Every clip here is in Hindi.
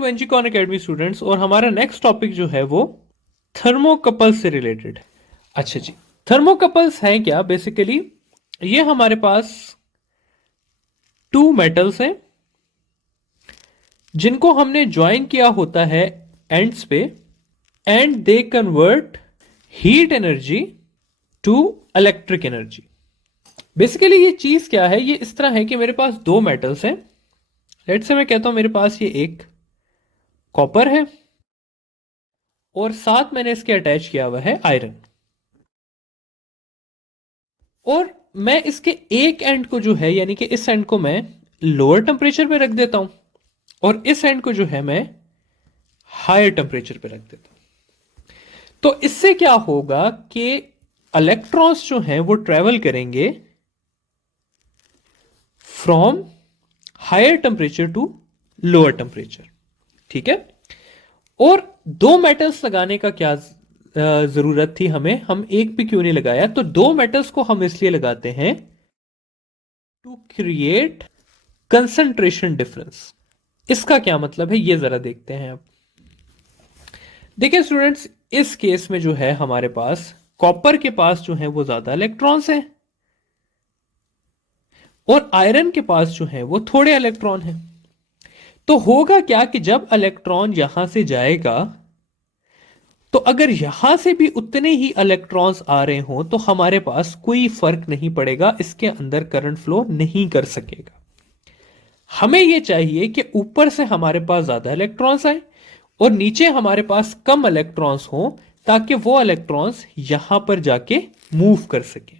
एनजीकॉन एकेडमी स्टूडेंट्स, और हमारा नेक्स्ट टॉपिक जो है वो थर्मोकपल्स से रिलेटेड। अच्छा जी, थर्मोकपल्स हैं क्या? बेसिकली ये हमारे पास टू मेटल्स हैं जिनको हमने ज्वाइन किया होता है एंड्स पे, and they convert heat energy to electric energy. Basically ये चीज क्या है? ये इस तरह है कि मेरे पास दो मेटल्स हैं। लेट्स से मैं कहता हूं मेरे पास ये एक कॉपर है और साथ मैंने इसके अटैच किया हुआ है आयरन, और मैं इसके एक एंड को जो है यानी कि इस एंड को मैं लोअर टेम्परेचर पे रख देता हूं और इस एंड को जो है मैं हायर टेम्परेचर पे रख देता हूं। तो इससे क्या होगा कि इलेक्ट्रॉन्स जो हैं वो ट्रेवल करेंगे from higher temperature to lower temperature. ठीक है, और दो मेटल्स लगाने का क्या जरूरत थी हमें? हम एक भी क्यों नहीं लगाया? तो दो मेटल्स को हम इसलिए लगाते हैं टू क्रिएट कंसंट्रेशन डिफरेंस। इसका क्या मतलब है ये जरा देखते हैं। अब देखिए स्टूडेंट्स, इस केस में जो है हमारे पास कॉपर के पास जो है वो ज्यादा इलेक्ट्रॉन्स हैं और आयरन के पास जो है वो थोड़े इलेक्ट्रॉन हैं। तो होगा क्या कि जब इलेक्ट्रॉन यहां से जाएगा तो अगर यहां से भी उतने ही इलेक्ट्रॉन्स आ रहे हों तो हमारे पास कोई फर्क नहीं पड़ेगा, इसके अंदर करंट फ्लो नहीं कर सकेगा। हमें यह चाहिए कि ऊपर से हमारे पास ज्यादा इलेक्ट्रॉन्स आए और नीचे हमारे पास कम इलेक्ट्रॉन्स हो, ताकि वो इलेक्ट्रॉन्स यहां पर जाके मूव कर सके।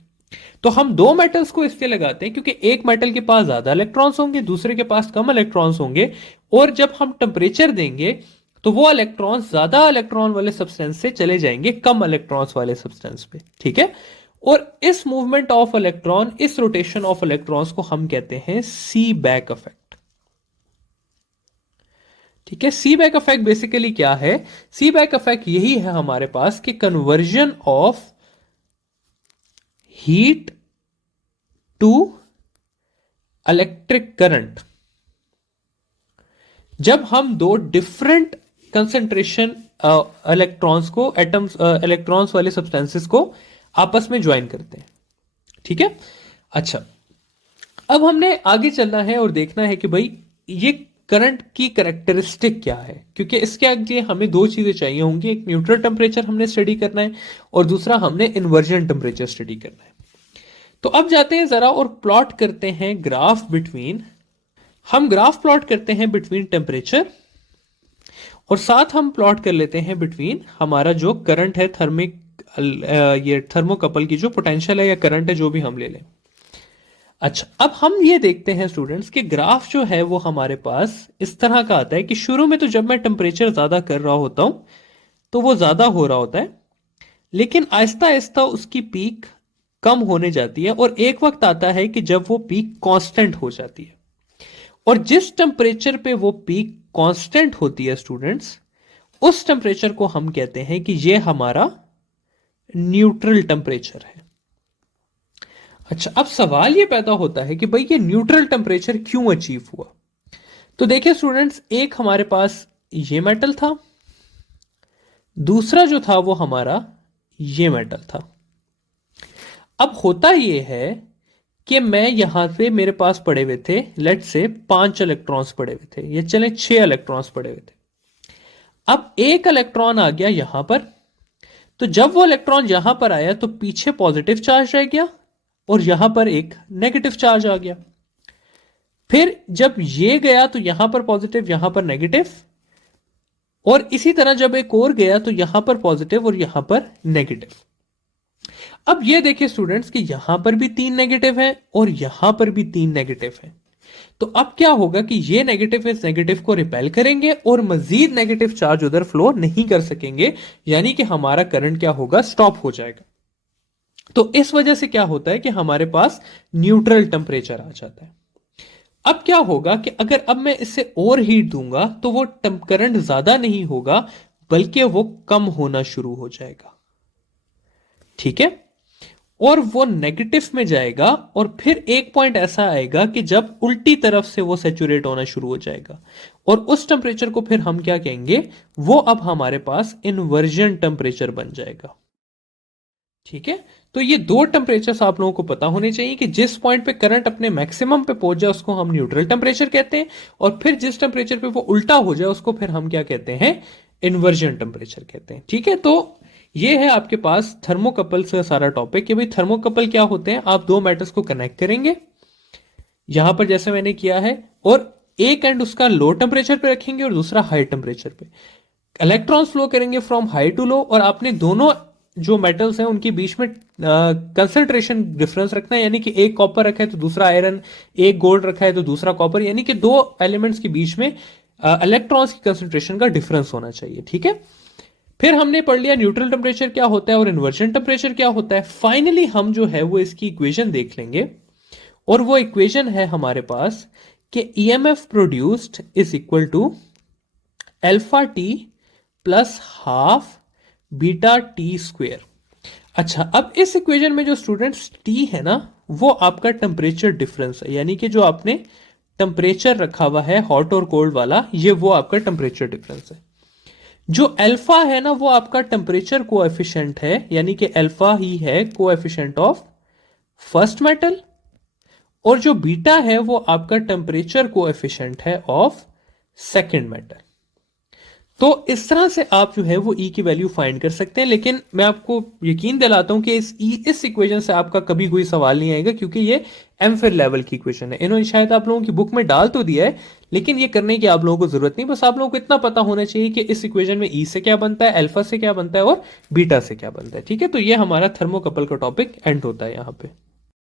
तो हम दो मेटल्स को इसलिए लगाते हैं क्योंकि एक मेटल के पास ज्यादा इलेक्ट्रॉन्स होंगे, दूसरे के पास कम इलेक्ट्रॉन्स होंगे, और जब हम टेम्परेचर देंगे तो वो इलेक्ट्रॉन्स ज्यादा इलेक्ट्रॉन वाले सब्सटेंस से चले जाएंगे कम इलेक्ट्रॉन्स वाले सब्सटेंस पे। ठीक है, और इस मूवमेंट ऑफ इलेक्ट्रॉन, इस रोटेशन ऑफ इलेक्ट्रॉन्स को हम कहते हैं सी बैक इफेक्ट। ठीक है, सी बैक इफेक्ट बेसिकली क्या है? सी बैक इफेक्ट यही है हमारे पास कि conversion of heat to electric current. जब हम दो डिफरेंट कंसंट्रेशन इलेक्ट्रॉन्स को, एटम्स, इलेक्ट्रॉन्स वाले सब्सटेंसेस को आपस में ज्वाइन करते हैं। ठीक है, अच्छा, अब हमने आगे चलना है और देखना है कि भाई ये करंट की कैरेक्टरिस्टिक क्या है, क्योंकि इसके आगे हमें दो चीजें चाहिए होंगी। एक न्यूट्रल टेम्परेचर हमने स्टडी करना है और दूसरा हमने इन्वर्जन टेम्परेचर स्टडी करना है। तो अब जाते हैं जरा और प्लॉट करते हैं ग्राफ बिटवीन, हम ग्राफ प्लॉट करते हैं बिटवीन टेम्परेचर और साथ हम प्लॉट कर लेते हैं बिटवीन हमारा जो करंट है, थर्मिक, ये थर्मोकपल की जो पोटेंशियल है या करंट है, जो भी हम ले लें। अच्छा, अब हम ये देखते हैं स्टूडेंट्स कि ग्राफ जो है वो हमारे पास इस तरह का आता है कि शुरू में तो जब मैं टेम्परेचर ज्यादा कर रहा होता हूं तो वो ज्यादा हो रहा होता है, लेकिन आहिस्ता आहिस्ता उसकी पीक कम होने जाती है और एक वक्त आता है कि जब वो पीक कांस्टेंट हो जाती है। और जिस टेम्परेचर पे वो पीक कांस्टेंट होती है स्टूडेंट्स, उस टेम्परेचर को हम कहते हैं कि ये हमारा न्यूट्रल टेम्परेचर है। अच्छा, अब सवाल ये पैदा होता है कि भाई ये न्यूट्रल टेम्परेचर क्यों अचीव हुआ? तो देखिए स्टूडेंट्स, एक हमारे पास ये मेटल था, दूसरा जो था वो हमारा ये मेटल था। अब होता ये है कि मैं यहां से, मेरे पास पड़े हुए थे लेट से 5 इलेक्ट्रॉन्स पड़े हुए थे, ये चले 6 इलेक्ट्रॉन्स पड़े हुए थे। अब एक इलेक्ट्रॉन आ गया यहां पर, तो जब वो इलेक्ट्रॉन यहां पर आया तो पीछे पॉजिटिव चार्ज रह गया और यहां पर एक नेगेटिव चार्ज आ गया। फिर जब ये गया तो यहां पर पॉजिटिव, यहां पर नेगेटिव, और इसी तरह जब एक और गया तो यहां पर पॉजिटिव और यहां पर नेगेटिव। अब ये देखिए स्टूडेंट्स कि यहां पर भी 3 नेगेटिव है और यहां पर भी 3 नेगेटिव है। तो अब क्या होगा कि ये नेगेटिव इस नेगेटिव को रिपेल करेंगे और मजीद नेगेटिव चार्ज उधर फ्लो नहीं कर सकेंगे, यानी कि हमारा करंट क्या होगा? स्टॉप हो जाएगा। तो इस वजह से क्या होता है कि हमारे पास न्यूट्रल टेम्परेचर आ जाता है। अब क्या होगा कि अगर अब मैं इससे और हीट दूंगा तो वो करंट ज्यादा नहीं होगा बल्कि वो कम होना शुरू हो जाएगा। ठीक है, और वो नेगेटिव में जाएगा और फिर एक पॉइंट ऐसा आएगा कि जब उल्टी तरफ से वो सैचुरेट होना शुरू हो जाएगा और उस टेम्परेचर को फिर हम क्या कहेंगे, वो अब हमारे पास इन्वर्जन टेम्परेचर बन जाएगा। ठीक है, तो ये दो टेम्परेचर्स आप लोगों को पता होने चाहिए कि जिस पॉइंट पे करंट अपने मैक्सिमम पे पहुंच जाए उसको हम न्यूट्रल टेम्परेचर कहते हैं, और फिर जिस टेम्परेचर पे वो उल्टा हो जाए उसको फिर हम क्या कहते हैं, इन्वर्जन टेम्परेचर कहते हैं। ठीक है, तो ये है आपके पास थर्मोकपल से सारा टॉपिक कि भाई थर्मोकपल क्या होते हैं। आप दो मेटल्स को कनेक्ट करेंगे यहां पर जैसे मैंने किया है, और एक एंड उसका लो टेम्परेचर पे रखेंगे और दूसरा हाई टेम्परेचर पे। इलेक्ट्रॉन्स फ्लो करेंगे फ्रॉम हाई टू लो, और आपने दोनों जो मेटल्स हैं उनके बीच में कंसंट्रेशन डिफरेंस रखना है, यानी कि एक कॉपर रखा है तो दूसरा आयरन, एक गोल्ड रखा है तो दूसरा कॉपर, यानी कि दो एलिमेंट्स के बीच में इलेक्ट्रॉन्स की कंसंट्रेशन का डिफरेंस होना चाहिए। ठीक है, फिर हमने पढ़ लिया न्यूट्रल टेम्परेचर क्या होता है और इन्वर्जन टेम्परेचर क्या होता है। फाइनली हम जो है वो इसकी इक्वेशन देख लेंगे, और वो इक्वेशन है हमारे पास कि EMF produced is equal to alpha T plus half beta T square. अच्छा, अब इस इक्वेशन में जो स्टूडेंट्स टी है ना, वो आपका टेम्परेचर डिफरेंस है, यानी कि जो आपने टेम्परेचर रखा हुआ है हॉट और कोल्ड वाला, ये वो आपका टेम्परेचर डिफरेंस है। जो अल्फा है ना, वो आपका टेम्परेचर कोएफिशिएंट है, यानी कि अल्फा ही है कोएफिशिएंट ऑफ फर्स्ट मेटल, और जो बीटा है वो आपका टेम्परेचर कोएफिशिएंट है ऑफ सेकंड मेटल। तो इस तरह से आप जो है वो ई की वैल्यू फाइंड कर सकते हैं, लेकिन मैं आपको यकीन दिलाता हूं कि इस इक्वेशन से आपका कभी कोई सवाल नहीं आएगा, क्योंकि ये एमफिल लेवल की इक्वेशन है। इन्होंने शायद आप लोगों की बुक में डाल तो दिया है, लेकिन ये करने की आप लोगों को जरूरत नहीं। बस आप लोगों को इतना पता होना चाहिए कि इस इक्वेशन में ई से क्या बनता है, अल्फा से क्या बनता है और बीटा से क्या बनता है। ठीक है, तो ये हमारा थर्मोकपल का टॉपिक एंड होता है यहां पे।